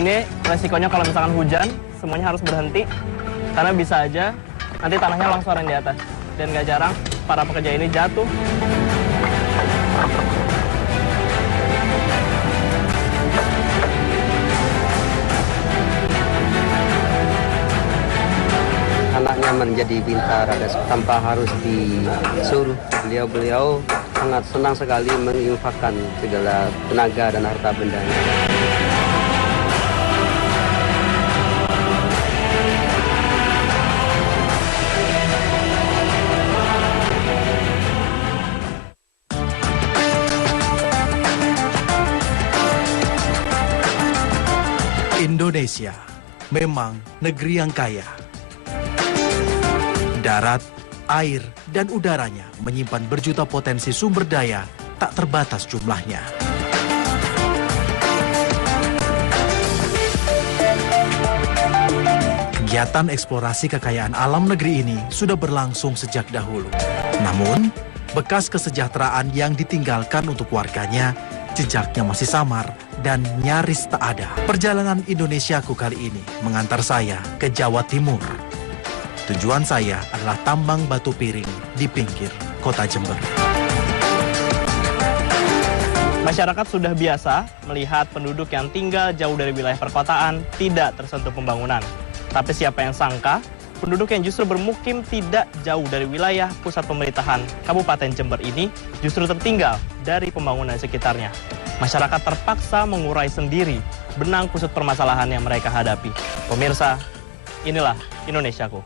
ini resikonya kalau misalkan hujan, semuanya harus berhenti. Karena bisa aja nanti tanahnya longsoran di atas. Dan gak jarang para pekerja ini jatuh. Anaknya menjadi pintar tanpa harus disuruh. Beliau sangat senang sekali menginfakkan segala tenaga dan harta bendanya. Indonesia memang negeri yang kaya. Darat, air, dan udaranya menyimpan berjuta potensi sumber daya tak terbatas jumlahnya. Kegiatan eksplorasi kekayaan alam negeri ini sudah berlangsung sejak dahulu. Namun, bekas kesejahteraan yang ditinggalkan untuk warganya, jejaknya masih samar dan nyaris tak ada. Perjalanan Indonesiaku kali ini mengantar saya ke Jawa Timur. Tujuan saya adalah tambang batu piring di pinggir kota Jember. Masyarakat sudah biasa melihat penduduk yang tinggal jauh dari wilayah perkotaan tidak tersentuh pembangunan. Tapi siapa yang sangka, penduduk yang justru bermukim tidak jauh dari wilayah pusat pemerintahan Kabupaten Jember ini justru tertinggal dari pembangunan sekitarnya. Masyarakat terpaksa mengurai sendiri benang kusut permasalahan yang mereka hadapi. Pemirsa, inilah Indonesiaku.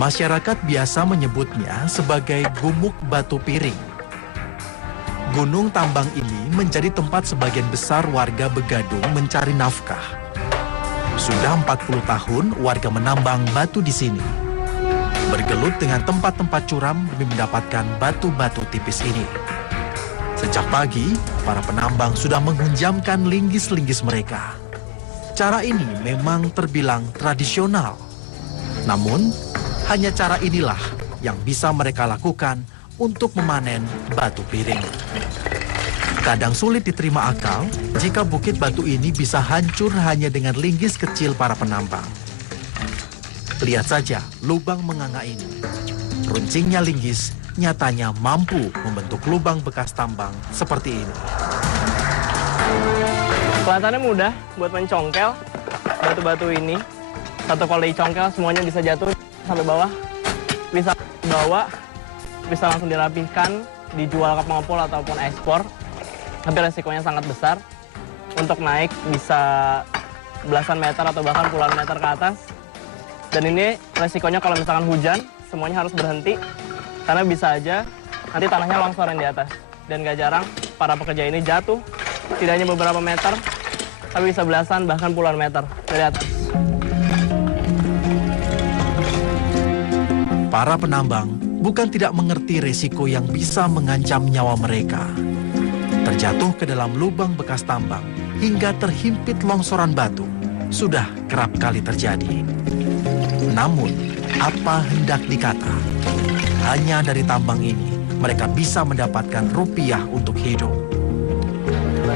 Masyarakat biasa menyebutnya sebagai gumuk batu piring. Gunung tambang ini menjadi tempat sebagian besar warga begadung mencari nafkah. Sudah 40 tahun warga menambang batu di sini. Bergelut dengan tempat-tempat curam demi mendapatkan batu-batu tipis ini. Sejak pagi, para penambang sudah menghunjamkan linggis-linggis mereka. Cara ini memang terbilang tradisional. Namun, hanya cara inilah yang bisa mereka lakukan untuk memanen batu piring. Kadang sulit diterima akal jika bukit batu ini bisa hancur hanya dengan linggis kecil para penambang. Lihat saja lubang menganga ini. Runcingnya linggis nyatanya mampu membentuk lubang bekas tambang seperti ini. Kelihatannya mudah buat mencongkel batu-batu ini. Satu kali dicongkel semuanya bisa jatuh sampai bawah. Bisa bawa, bisa langsung dirapihkan, dijual ke pengepul ataupun ekspor. Tapi resikonya sangat besar. Untuk naik bisa belasan meter atau bahkan puluhan meter ke atas. Dan ini resikonya kalau misalkan hujan, semuanya harus berhenti. Karena bisa aja nanti tanahnya longsoran di atas. Dan gak jarang para pekerja ini jatuh, tidak hanya beberapa meter, tapi bisa belasan bahkan puluhan meter dari atas. Para penambang bukan tidak mengerti resiko yang bisa mengancam nyawa mereka. Terjatuh ke dalam lubang bekas tambang hingga terhimpit longsoran batu sudah kerap kali terjadi. Namun, apa hendak dikata? Hanya dari tambang ini mereka bisa mendapatkan rupiah untuk hidup.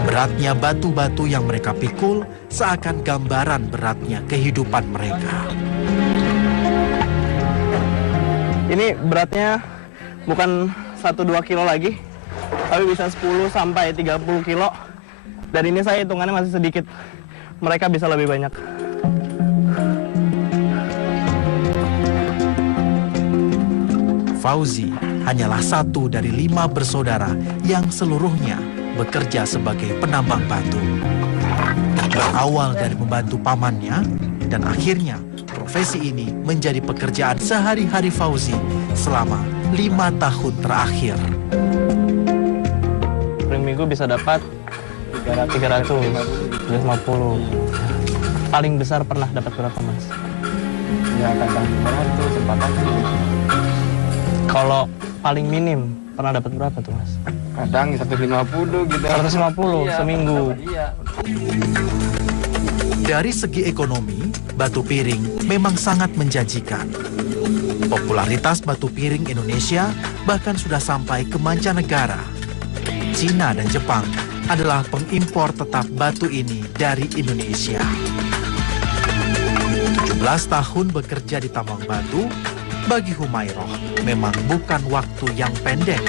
Beratnya batu-batu yang mereka pikul seakan gambaran beratnya kehidupan mereka. Ini beratnya bukan 1-2 kilo lagi, tapi bisa 10 sampai 30 kilo. Dan ini saya hitungannya masih sedikit. Mereka bisa lebih banyak. Fauzi hanyalah satu dari 5 bersaudara yang seluruhnya bekerja sebagai penambang batu. Berawal dari membantu pamannya, dan akhirnya profesi ini menjadi pekerjaan sehari-hari Fauzi selama 5 tahun terakhir. Per minggu bisa dapat 300, 350. Paling besar pernah dapat berapa, Mas? Ya, kadang 500, 400. Kalau paling minim pernah dapat berapa tuh, Mas? Kadang 150 gitu. 150 Iya, seminggu. Iya. Dari segi ekonomi, batu piring memang sangat menjanjikan. Popularitas batu piring Indonesia bahkan sudah sampai ke mancanegara. Cina dan Jepang adalah pengimpor tetap batu ini dari Indonesia. 17 tahun bekerja di tambang batu, bagi Humairoh memang bukan waktu yang pendek.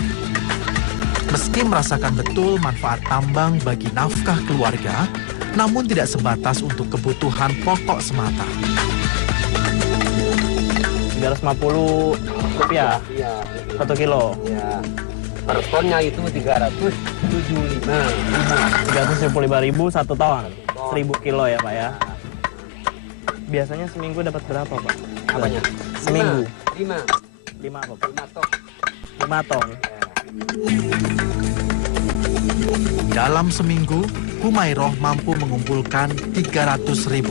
Meski merasakan betul manfaat tambang bagi nafkah keluarga, namun tidak sebatas untuk kebutuhan pokok semata. Rp350 Iya. 1 kilo. Ya. Per tonnya itu 375.000 1 ton. 1.000 kilo ya Pak ya. Biasanya seminggu dapat berapa Pak? Apanya? Seminggu. 5 5 apa Pak? 5 tok. 5 ton. Dalam seminggu, Humairoh mampu mengumpulkan Rp300.000.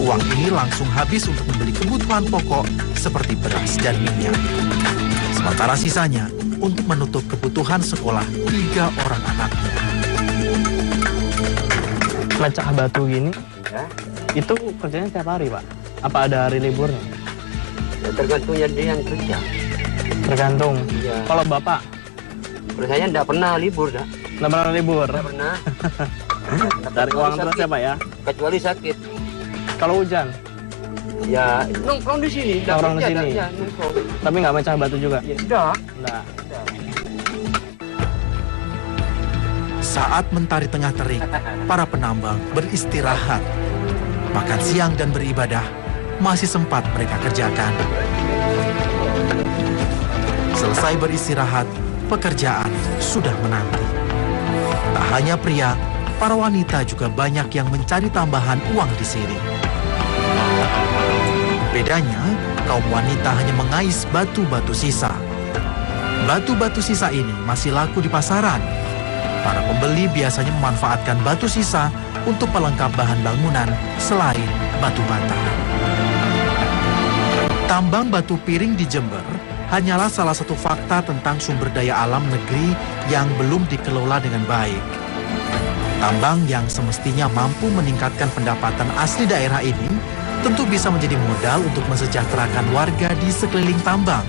Uang ini langsung habis untuk membeli kebutuhan pokok seperti beras dan minyak. Sementara sisanya untuk menutup kebutuhan sekolah 3 orang anaknya. Mecah batu gini, Ya. itu kerjanya tiap hari Pak? Apa ada hari liburnya? Ya, tergantung dia yang kerja. Tergantung. Iya. Kalau Bapak, Kalau saya enggak pernah libur dah. nggak pernah libur? Enggak pernah. Cari uang terus ya Pak ya? Kecuali sakit. Kalau hujan, Ya, nongkrong di sini. Nggak Nongkrong di kerja, sini. dah. Ya, nongkrong. tapi nggak mecah batu juga? Ya, enggak. Nggak. Saat mentari tengah terik, para penambang beristirahat. Makan siang dan beribadah masih sempat mereka kerjakan. Selesai beristirahat, pekerjaan sudah menanti. Tak hanya pria, para wanita juga banyak yang mencari tambahan uang di sini. Bedanya, kaum wanita hanya mengais batu-batu sisa. Batu-batu sisa ini masih laku di pasaran. Para pembeli biasanya memanfaatkan batu sisa untuk pelengkap bahan bangunan selain batu bata. Tambang batu piring di Jember hanyalah salah satu fakta tentang sumber daya alam negeri yang belum dikelola dengan baik. Tambang yang semestinya mampu meningkatkan pendapatan asli daerah ini tentu bisa menjadi modal untuk mensejahterakan warga di sekeliling tambang.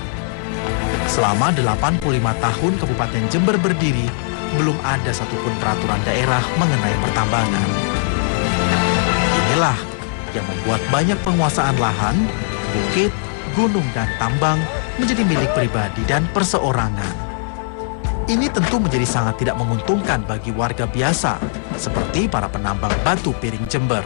Selama 85 tahun Kabupaten Jember berdiri, belum ada satupun peraturan daerah mengenai pertambangan. Inilah yang membuat banyak penguasaan lahan, bukit, gunung, dan tambang menjadi milik pribadi dan perseorangan. Ini tentu menjadi sangat tidak menguntungkan bagi warga biasa, seperti para penambang batu piring Jember.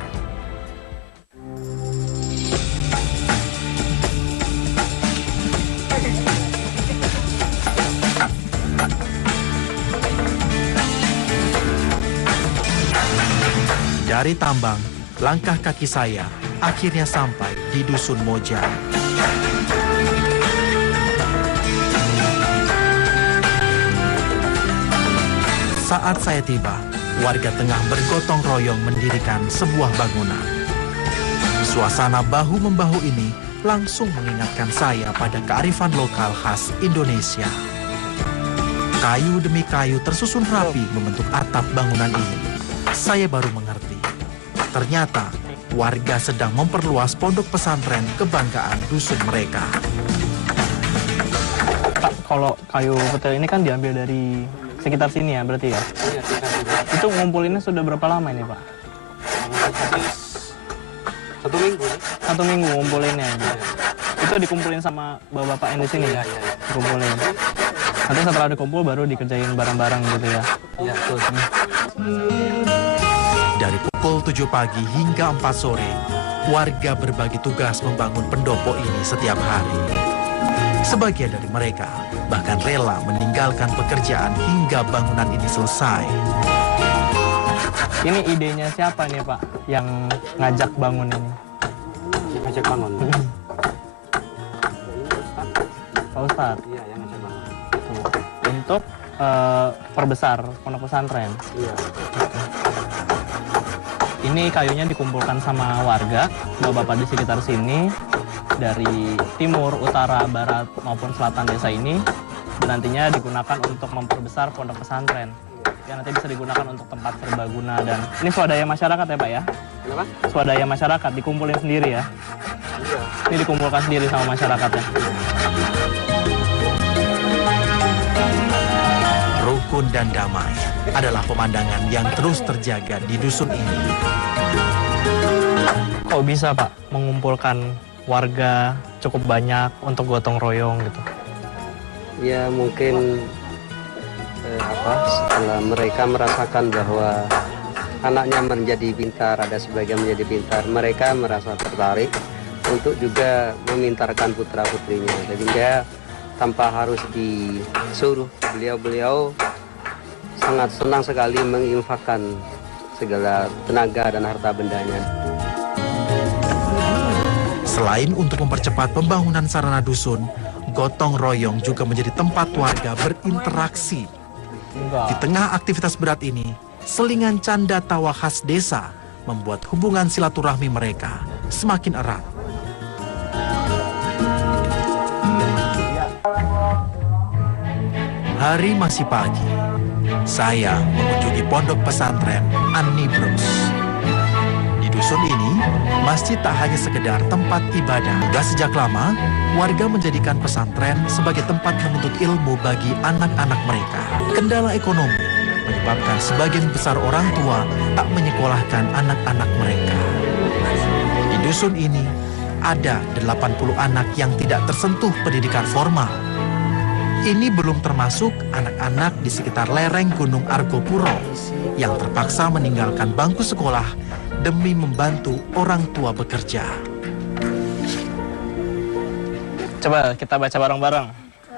Dari tambang, langkah kaki saya akhirnya sampai di Dusun Moja. Saat saya tiba, warga tengah bergotong royong mendirikan sebuah bangunan. Suasana bahu-membahu ini langsung mengingatkan saya pada kearifan lokal khas Indonesia. Kayu demi kayu tersusun rapi membentuk atap bangunan ini. Saya baru mengerti. Ternyata warga sedang memperluas pondok pesantren kebanggaan dusun mereka. Pak, kalau kayu petir ini kan diambil dari sekitar sini ya berarti ya? Iya, Itu ngumpulinnya sudah berapa lama ini Pak? 1 minggu. 1 minggu ngumpulinnya. Gitu. Itu dikumpulin sama bapak-bapak yang di sini ya? Dikumpulin. Nanti setelah dikumpul baru dikerjain bareng-bareng gitu ya? Iya, betul. Dari pukul 7 pagi hingga 4 sore, warga berbagi tugas membangun pendopo ini setiap hari. Sebagian dari mereka bahkan rela meninggalkan pekerjaan hingga bangunan ini selesai. Ini idenya siapa nih Pak yang ngajak bangun ini? Ngajak bangun. Pak Ustadz, Iya, yang ngajak bangun. untuk perbesar pondok pesantren. Iya. Ini kayunya dikumpulkan sama warga, bapak-bapak di sekitar sini, dari timur, utara, barat, maupun selatan desa ini, dan nantinya digunakan untuk memperbesar pondok pesantren. Ya, nanti bisa digunakan untuk tempat serbaguna dan ini swadaya masyarakat ya Pak ya? Kenapa? Swadaya masyarakat, dikumpulin sendiri ya? Ini dikumpulkan sendiri sama masyarakatnya. Rukun dan damai adalah pemandangan yang terus terjaga di dusun ini. Kok bisa Pak mengumpulkan warga cukup banyak untuk gotong royong gitu? Ya mungkin setelah mereka merasakan bahwa anaknya menjadi pintar, ada sebagian menjadi pintar, mereka merasa tertarik untuk juga memintarkan putra-putrinya. Sehingga tanpa harus disuruh, beliau-beliau sangat senang sekali menginfakkan segala tenaga dan harta bendanya. Selain untuk mempercepat pembangunan sarana dusun, gotong royong juga menjadi tempat warga berinteraksi. Di tengah aktivitas berat ini, selingan canda tawa khas desa membuat hubungan silaturahmi mereka semakin erat. Hari masih pagi. Saya mengunjungi pondok pesantren An-Nibros. Di dusun ini, masjid tak hanya sekedar tempat ibadah. Sudah sejak lama, warga menjadikan pesantren sebagai tempat menuntut ilmu bagi anak-anak mereka. Kendala ekonomi menyebabkan sebagian besar orang tua tak menyekolahkan anak-anak mereka. Di dusun ini, ada 80 anak yang tidak tersentuh pendidikan formal. Ini belum termasuk anak-anak di sekitar lereng Gunung Argopuro yang terpaksa meninggalkan bangku sekolah demi membantu orang tua bekerja. Coba kita baca bareng-bareng.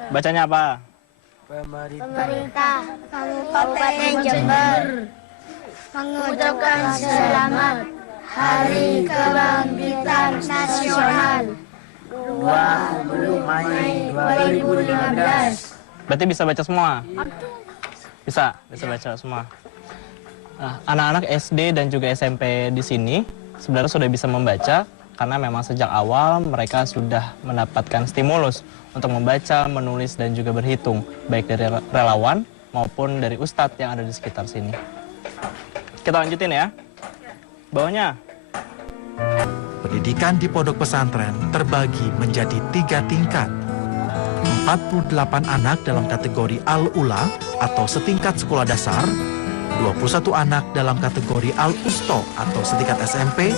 Bacanya apa? Pemerintah Kabupaten Jember mengucapkan selamat Hari Kebangkitan Nasional 20 Mei 2015. Berarti bisa baca semua? Bisa baca semua. Nah, anak-anak SD dan juga SMP di sini sebenarnya sudah bisa membaca karena memang sejak awal mereka sudah mendapatkan stimulus untuk membaca, menulis, dan juga berhitung, baik dari relawan maupun dari ustadz yang ada di sekitar sini. Kita lanjutin ya. Bawahnya. Pendidikan di pondok pesantren terbagi menjadi 3 tingkat. 48 anak dalam kategori Al-Ula atau setingkat sekolah dasar, 21 anak dalam kategori Al-Usto atau setingkat SMP,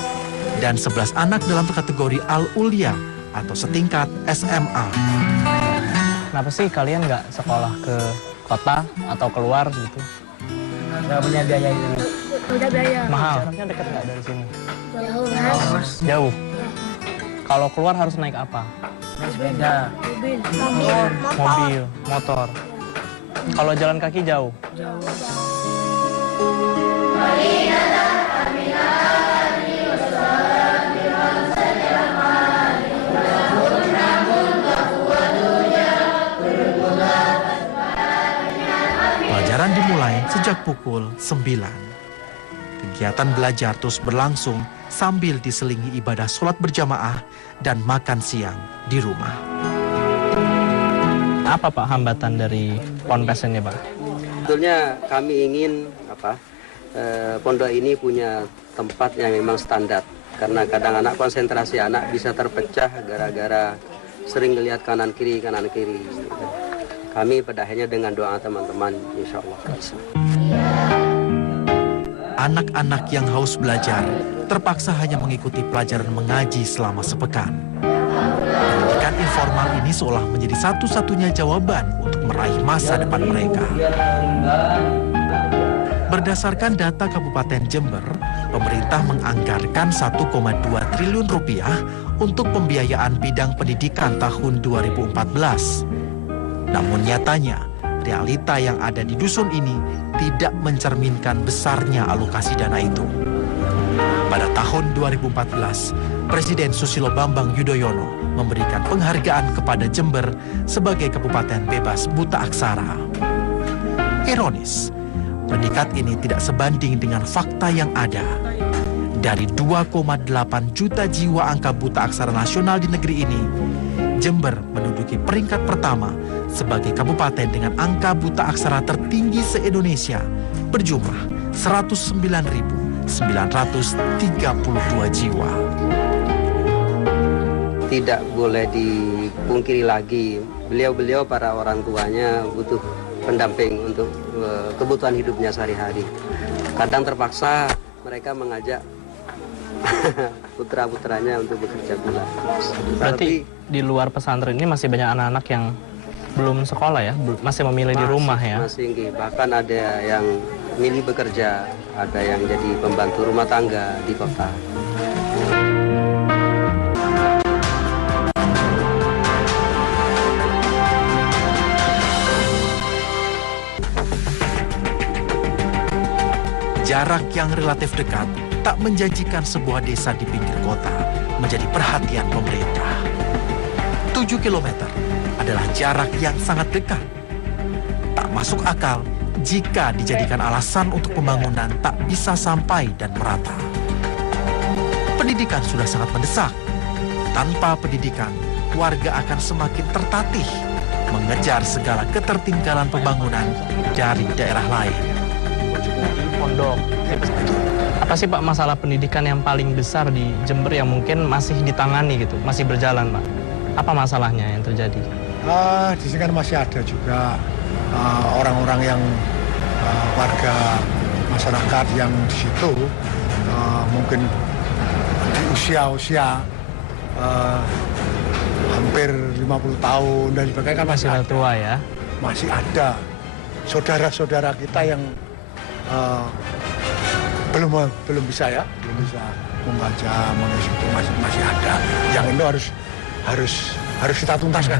dan 11 anak dalam kategori Al-Ulia atau setingkat SMA. Kenapa sih kalian nggak sekolah ke kota atau keluar gitu? Nggak punya biaya ini. Udah biaya. Mahal. Jaraknya dekat nggak dari sini? Jauh Mas. Jauh. Kalau keluar harus naik apa? Naik sepeda. Mobil, motor. Kalau jalan kaki jauh? Pelajaran dimulai sejak pukul 9. Kegiatan belajar terus berlangsung sambil diselingi ibadah sholat berjamaah dan makan siang di rumah. Apa Pak hambatan dari ponpes ini Pak? Sebetulnya kami ingin pondok ini punya tempat yang memang standar. Karena kadang anak konsentrasi anak bisa terpecah gara-gara sering melihat kanan kiri. Kami pada akhirnya dengan doa teman-teman insya Allah bisa. Anak-anak yang haus belajar terpaksa hanya mengikuti pelajaran mengaji selama sepekan. Pendidikan informal ini seolah menjadi satu-satunya jawaban untuk meraih masa depan mereka. Berdasarkan data Kabupaten Jember, pemerintah menganggarkan 1,2 triliun rupiah untuk pembiayaan bidang pendidikan tahun 2014. Namun nyatanya, realita yang ada di dusun ini tidak mencerminkan besarnya alokasi dana itu. Pada tahun 2014, Presiden Susilo Bambang Yudhoyono memberikan penghargaan kepada Jember sebagai Kabupaten Bebas Buta Aksara. Ironis, predikat ini tidak sebanding dengan fakta yang ada. Dari 2,8 juta jiwa angka buta aksara nasional di negeri ini, Jember menduduki peringkat pertama sebagai kabupaten dengan angka buta aksara tertinggi se-Indonesia berjumlah 109.932 jiwa. tidak boleh dipungkiri lagi. Beliau-beliau para orang tuanya butuh pendamping untuk kebutuhan hidupnya sehari-hari. Kadang terpaksa mereka mengajak putra-putranya untuk bekerja pula. Berarti di luar pesantren ini masih banyak anak-anak yang belum sekolah ya, masih memilih di rumah ya? Masih, bahkan ada yang milih bekerja, ada yang jadi pembantu rumah tangga di kota. Jarak yang relatif dekat tak menjanjikan sebuah desa di pinggir kota menjadi perhatian pemerintah. 7 kilometer adalah jarak yang sangat dekat. Tak masuk akal jika dijadikan alasan untuk pembangunan tak bisa sampai dan merata. Pendidikan sudah sangat mendesak. Tanpa pendidikan, warga akan semakin tertatih mengejar segala ketertinggalan pembangunan dari daerah lain. Pondok. Apa sih Pak masalah pendidikan yang paling besar di Jember yang mungkin masih ditangani gitu, masih berjalan Pak? Apa masalahnya yang terjadi? Di sini kan masih ada juga orang-orang yang warga masyarakat yang di situ mungkin di usia-usia hampir 50 tahun dan sebagainya kan masih ada. Tua ya? Masih ada saudara-saudara kita yang belum bisa membaca, menulis itu masih ada. Yang itu harus kita tuntaskan.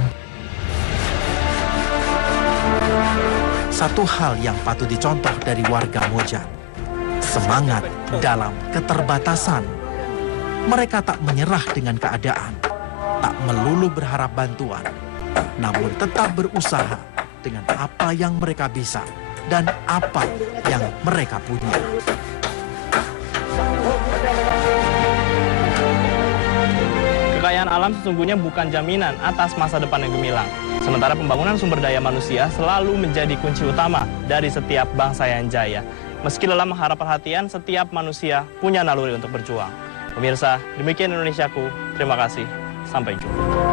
Satu hal yang patut dicontoh dari warga Mojan, semangat dalam keterbatasan. Mereka tak menyerah dengan keadaan, tak melulu berharap bantuan, namun tetap berusaha dengan apa yang mereka bisa dan apa yang mereka punya. Kekayaan alam sesungguhnya bukan jaminan atas masa depan yang gemilang. Sementara pembangunan sumber daya manusia selalu menjadi kunci utama dari setiap bangsa yang jaya. Meski lelah mengharap perhatian, setiap manusia punya naluri untuk berjuang. Pemirsa, demikian Indonesiaku. Terima kasih. Sampai jumpa.